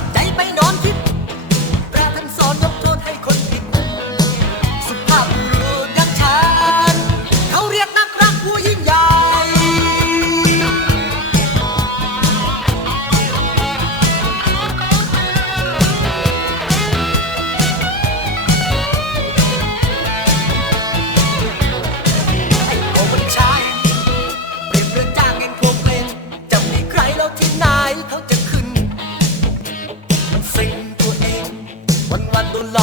up, down. วันวันดูแล